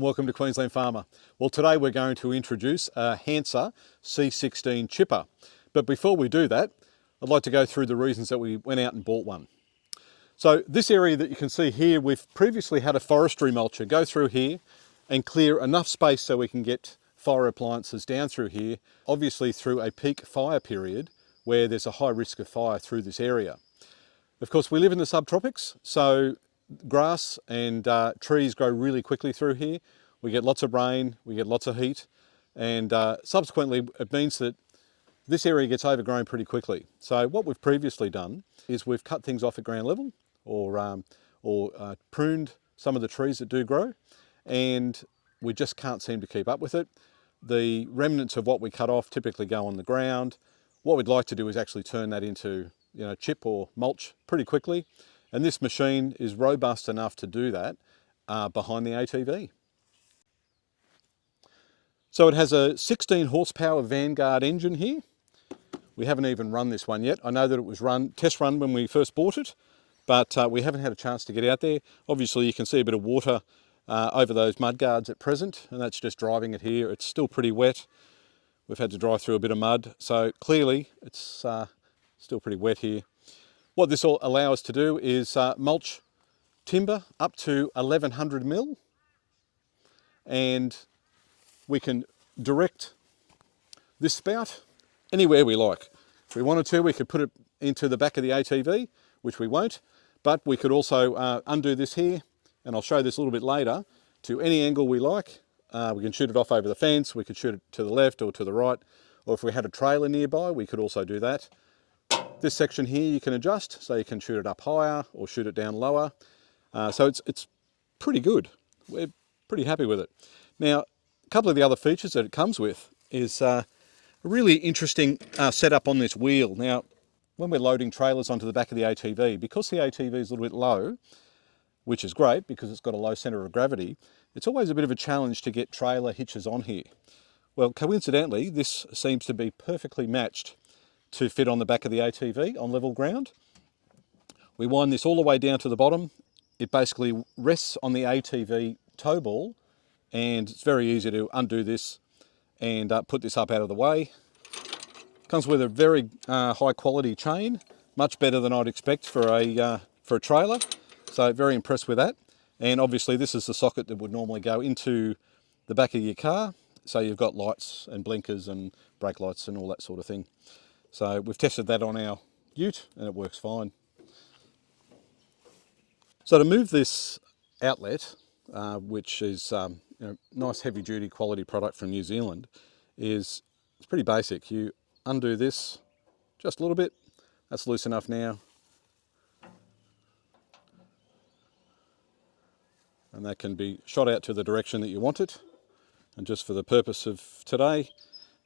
and welcome to Queensland Farmer. Well, today we're going to introduce a Hansa C16 chipper. But before we do that, I'd like to go through the reasons that we went out and bought one. So this area that you can see here, we've previously had a forestry mulcher go through here and clear enough space so we can get fire appliances down through here, obviously through a peak fire period where there's a high risk of fire through this area. Of course, we live in the subtropics, so grass and trees grow really quickly through here. We get lots of rain, we get lots of heat, and subsequently it means that this area gets overgrown pretty quickly. So what we've previously done is we've cut things off at ground level or pruned some of the trees that do grow, and we just can't seem to keep up with it. The remnants of what we cut off typically go on the ground. What we'd like to do is actually turn that into chip or mulch pretty quickly. And this machine is robust enough to do that behind the ATV. So it has a 16 horsepower Vanguard engine here. We haven't even run this one yet. I know that it was test run when we first bought it, but we haven't had a chance to get out there. Obviously you can see a bit of water over those mud guards at present, and that's just driving it here. It's still pretty wet. We've had to drive through a bit of mud, so clearly it's still pretty wet here. What this will allow us to do is mulch timber up to 1100 mil, and we can direct this spout anywhere we like. If we wanted to, we could put it into the back of the ATV, which we won't, but we could also undo this here, and I'll show this a little bit later, to any angle we like. We can shoot it off over the fence, we could shoot it to the left or to the right, or if we had a trailer nearby, we could also do that. This section here you can adjust, so you can shoot it up higher or shoot it down lower. So it's pretty good. We're pretty happy with it. Now, a couple of the other features that it comes with is a really interesting setup on this wheel. Now, when we're loading trailers onto the back of the ATV, because the ATV is a little bit low, which is great because it's got a low centre of gravity, it's always a bit of a challenge to get trailer hitches on here. Well, coincidentally, this seems to be perfectly matched to fit on the back of the ATV on level ground. We wind this all the way down to the bottom. It basically rests on the ATV tow ball, and it's very easy to undo this and put this up out of the way. Comes with a very high quality chain, much better than I'd expect for a trailer. So very impressed with that. And obviously this is the socket that would normally go into the back of your car. So you've got lights and blinkers and brake lights and all that sort of thing. So we've tested that on our ute and it works fine. So to move this outlet, which is nice heavy duty quality product from New Zealand, it's pretty basic. You undo this just a little bit, that's loose enough now. And that can be shot out to the direction that you want it. And just for the purpose of today,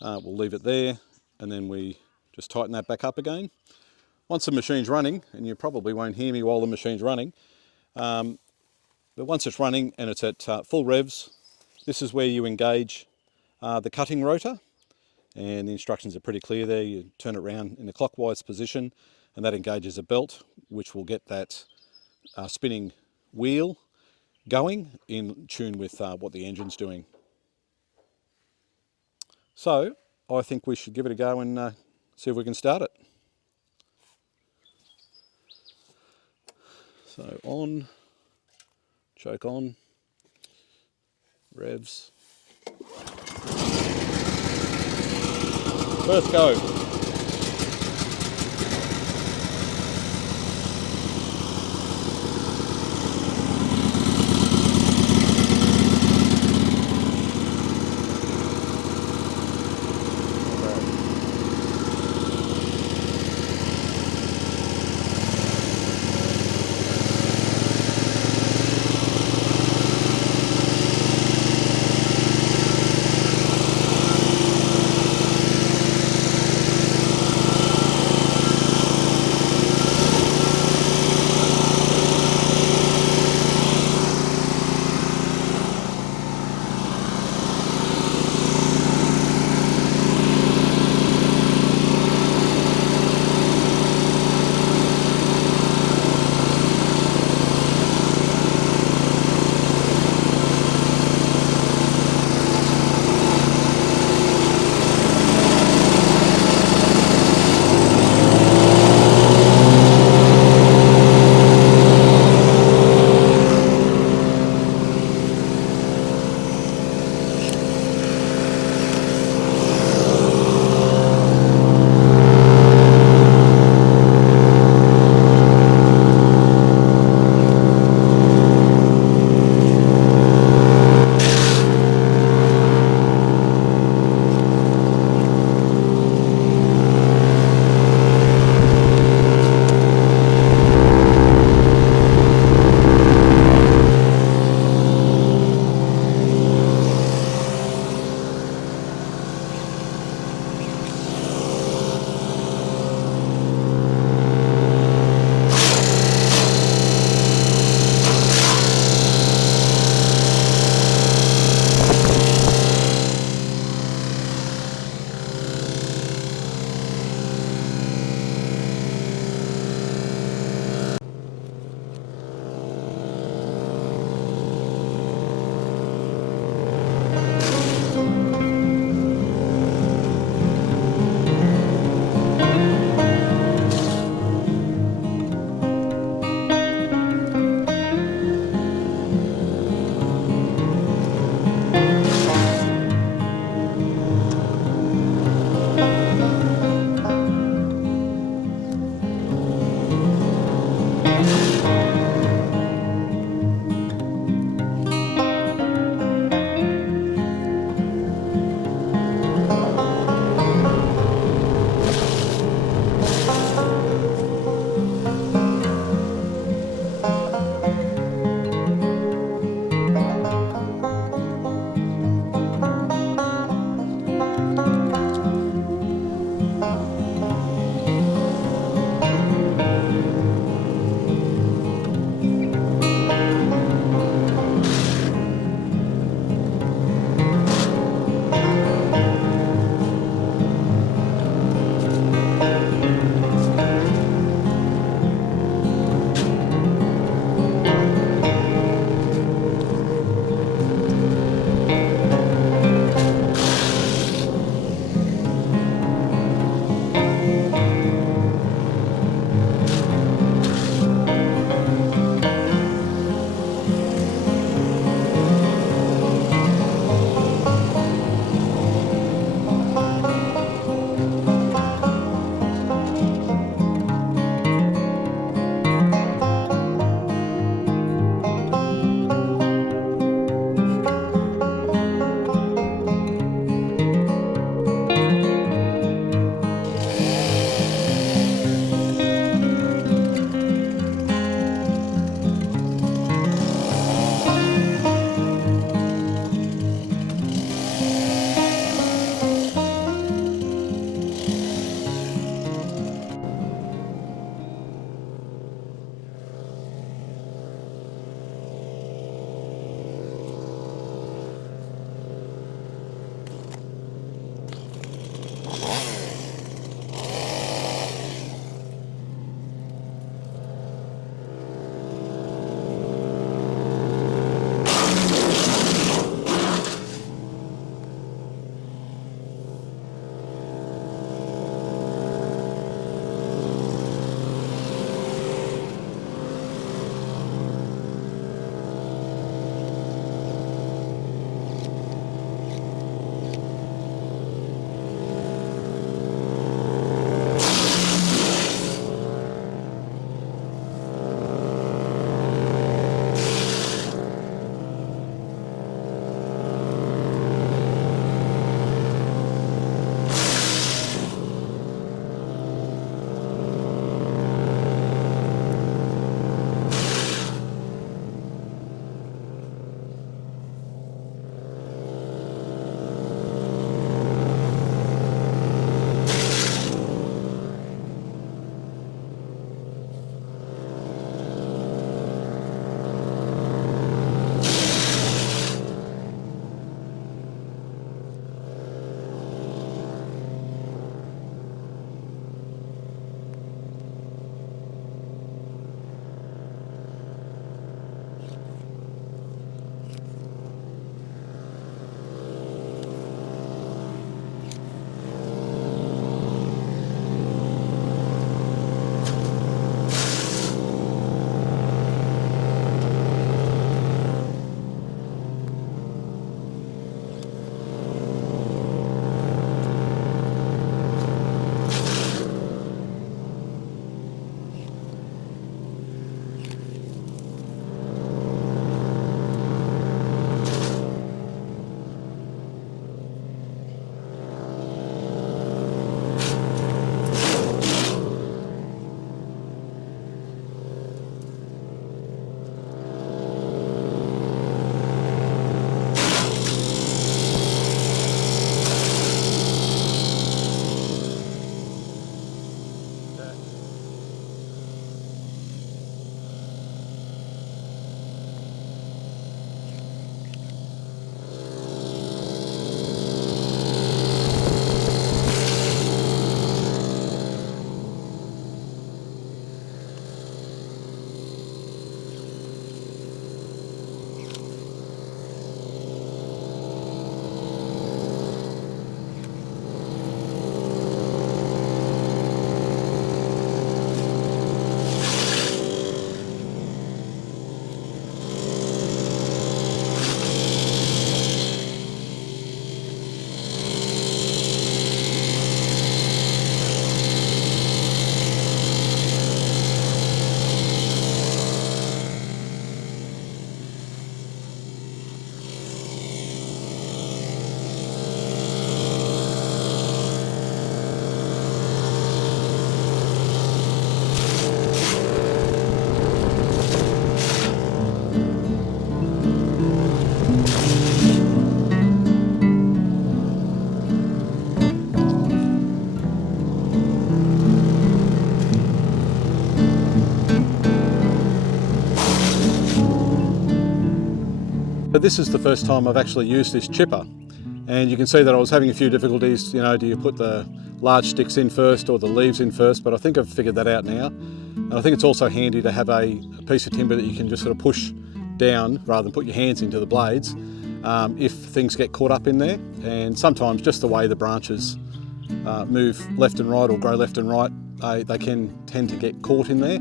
we'll leave it there, and then we just tighten that back up again. Once the machine's running, and you probably won't hear me while the machine's running, but once it's running and it's at full revs, this is where you engage the cutting rotor, and the instructions are pretty clear there. You turn it around in the clockwise position, and that engages a belt, which will get that spinning wheel going in tune with what the engine's doing. So I think we should give it a go and see if we can start it. So on, choke on, revs. First go. But this is the first time I've actually used this chipper, and you can see that I was having a few difficulties. You know, do you put the large sticks in first or the leaves in first? But I think I've figured that out now. And I think it's also handy to have a piece of timber that you can just sort of push down rather than put your hands into the blades if things get caught up in there. And sometimes just the way the branches move left and right or grow left and right, they can tend to get caught in there.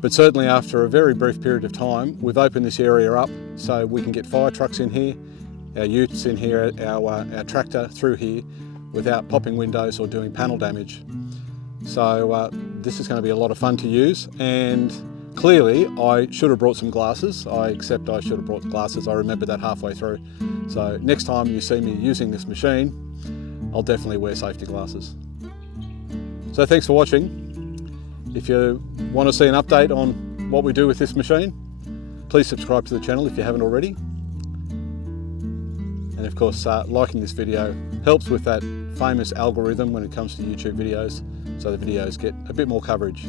But certainly after a very brief period of time, we've opened this area up so we can get fire trucks in here, our utes in here, our tractor through here without popping windows or doing panel damage. So this is going to be a lot of fun to use, and clearly I should have brought some glasses. I accept I should have brought glasses. I remember that halfway through. So next time you see me using this machine, I'll definitely wear safety glasses. So thanks for watching. If you want to see an update on what we do with this machine, please subscribe to the channel if you haven't already. And of course, liking this video helps with that famous algorithm when it comes to YouTube videos, so the videos get a bit more coverage.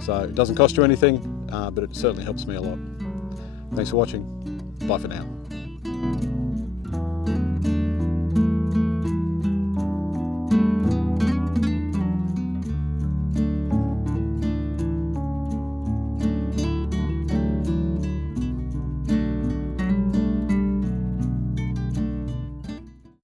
So it doesn't cost you anything, but it certainly helps me a lot. Thanks for watching. Bye for now.